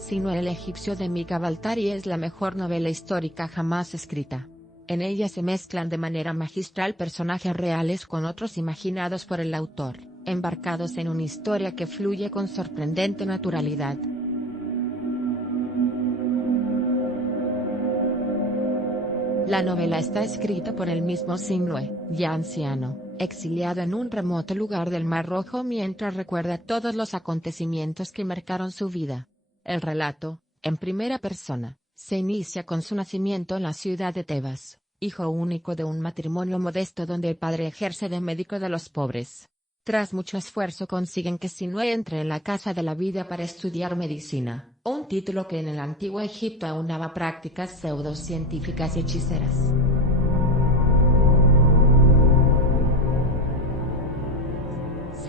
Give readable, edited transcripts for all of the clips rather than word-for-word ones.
Sinué el egipcio de Mika Baltari es la mejor novela histórica jamás escrita. En ella se mezclan de manera magistral personajes reales con otros imaginados por el autor, embarcados en una historia que fluye con sorprendente naturalidad. La novela está escrita por el mismo Sinué, ya anciano, exiliado en un remoto lugar del Mar Rojo mientras recuerda todos los acontecimientos que marcaron su vida. El relato, en primera persona, se inicia con su nacimiento en la ciudad de Tebas, hijo único de un matrimonio modesto donde el padre ejerce de médico de los pobres. Tras mucho esfuerzo consiguen que Sinué entre en la Casa de la Vida para estudiar medicina, un título que en el antiguo Egipto aunaba prácticas pseudocientíficas y hechiceras.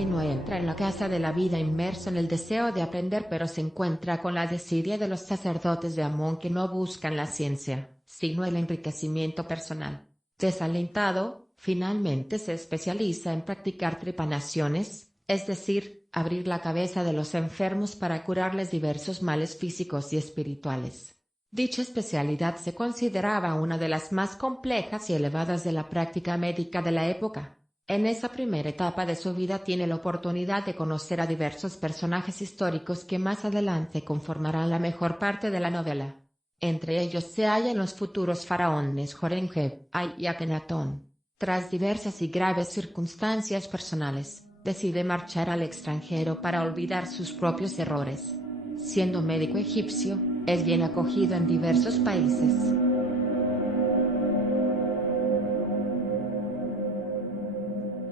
Sinué entra en la Casa de la Vida inmerso en el deseo de aprender, pero se encuentra con la desidia de los sacerdotes de Amón que no buscan la ciencia, sino el enriquecimiento personal. Desalentado, finalmente se especializa en practicar trepanaciones, es decir, abrir la cabeza de los enfermos para curarles diversos males físicos y espirituales. Dicha especialidad se consideraba una de las más complejas y elevadas de la práctica médica de la época. En esa primera etapa de su vida tiene la oportunidad de conocer a diversos personajes históricos que más adelante conformarán la mejor parte de la novela. Entre ellos se hallan los futuros faraones Horemheb, Ay y Akenatón. Tras diversas y graves circunstancias personales, decide marchar al extranjero para olvidar sus propios errores. Siendo médico egipcio, es bien acogido en diversos países.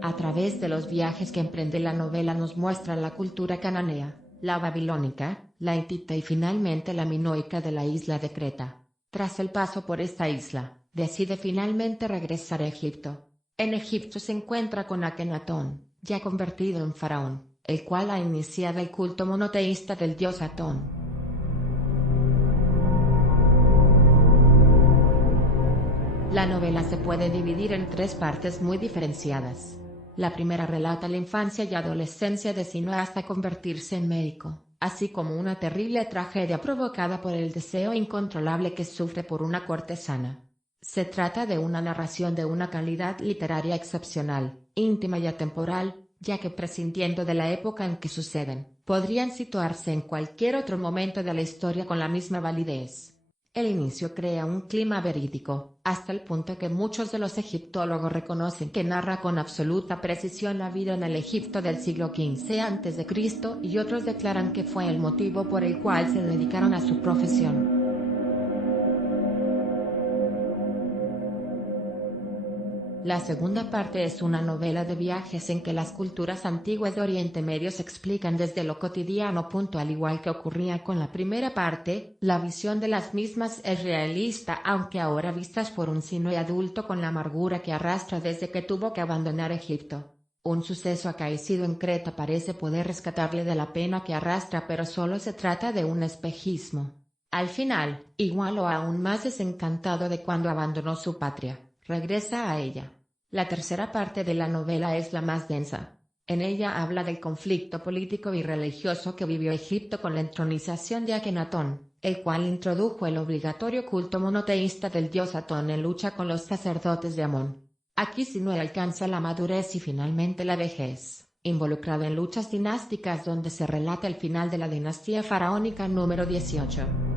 A través de los viajes que emprende la novela nos muestra la cultura cananea, la babilónica, la hitita y finalmente la minoica de la isla de Creta. Tras el paso por esta isla, decide finalmente regresar a Egipto. En Egipto se encuentra con Akenatón, ya convertido en faraón, el cual ha iniciado el culto monoteísta del dios Atón. La novela se puede dividir en tres partes muy diferenciadas. La primera relata la infancia y adolescencia de Sinué hasta convertirse en médico, así como una terrible tragedia provocada por el deseo incontrolable que sufre por una cortesana. Se trata de una narración de una calidad literaria excepcional, íntima y atemporal, ya que prescindiendo de la época en que suceden, podrían situarse en cualquier otro momento de la historia con la misma validez. El inicio crea un clima verídico, hasta el punto que muchos de los egiptólogos reconocen que narra con absoluta precisión la vida en el Egipto del siglo XV a.C. y otros declaran que fue el motivo por el cual se dedicaron a su profesión. La segunda parte es una novela de viajes en que las culturas antiguas de Oriente Medio se explican desde lo cotidiano. Al igual que ocurría con la primera parte, la visión de las mismas es realista, aunque ahora vistas por un Sinué adulto con la amargura que arrastra desde que tuvo que abandonar Egipto. Un suceso acaecido en Creta parece poder rescatarle de la pena que arrastra, pero solo se trata de un espejismo. Al final, igual o aún más desencantado de cuando abandonó su patria, regresa a ella. La tercera parte de la novela es la más densa. En ella habla del conflicto político y religioso que vivió Egipto con la entronización de Akenatón, el cual introdujo el obligatorio culto monoteísta del dios Atón en lucha con los sacerdotes de Amón. Aquí Sinué alcanza la madurez y finalmente la vejez, involucrado en luchas dinásticas donde se relata el final de la dinastía faraónica número 18.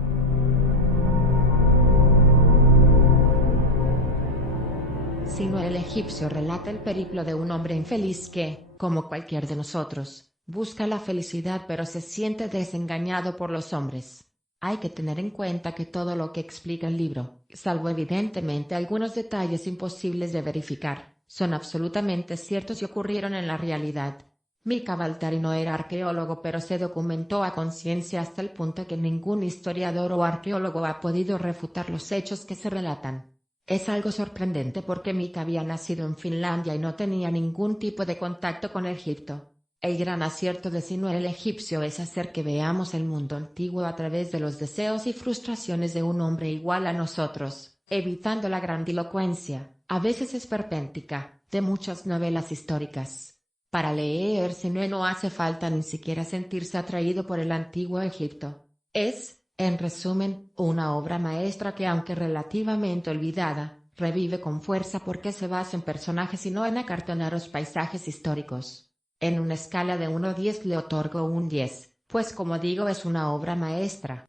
Sinué el egipcio relata el periplo de un hombre infeliz que, como cualquier de nosotros, busca la felicidad pero se siente desengañado por los hombres. Hay que tener en cuenta que todo lo que explica el libro, salvo evidentemente algunos detalles imposibles de verificar, son absolutamente ciertos y ocurrieron en la realidad. Mika Baltari no era arqueólogo, pero se documentó a conciencia hasta el punto que ningún historiador o arqueólogo ha podido refutar los hechos que se relatan. Es algo sorprendente porque Mika había nacido en Finlandia y no tenía ningún tipo de contacto con Egipto. El gran acierto de Sinué el egipcio es hacer que veamos el mundo antiguo a través de los deseos y frustraciones de un hombre igual a nosotros, evitando la grandilocuencia, a veces esperpéntica, de muchas novelas históricas. Para leer Sinué no hace falta ni siquiera sentirse atraído por el antiguo Egipto. Es, en resumen, una obra maestra que, aunque relativamente olvidada, revive con fuerza porque se basa en personajes y no en acartonados paisajes históricos. En una escala de 1 a 10 le otorgo un 10, pues como digo es una obra maestra.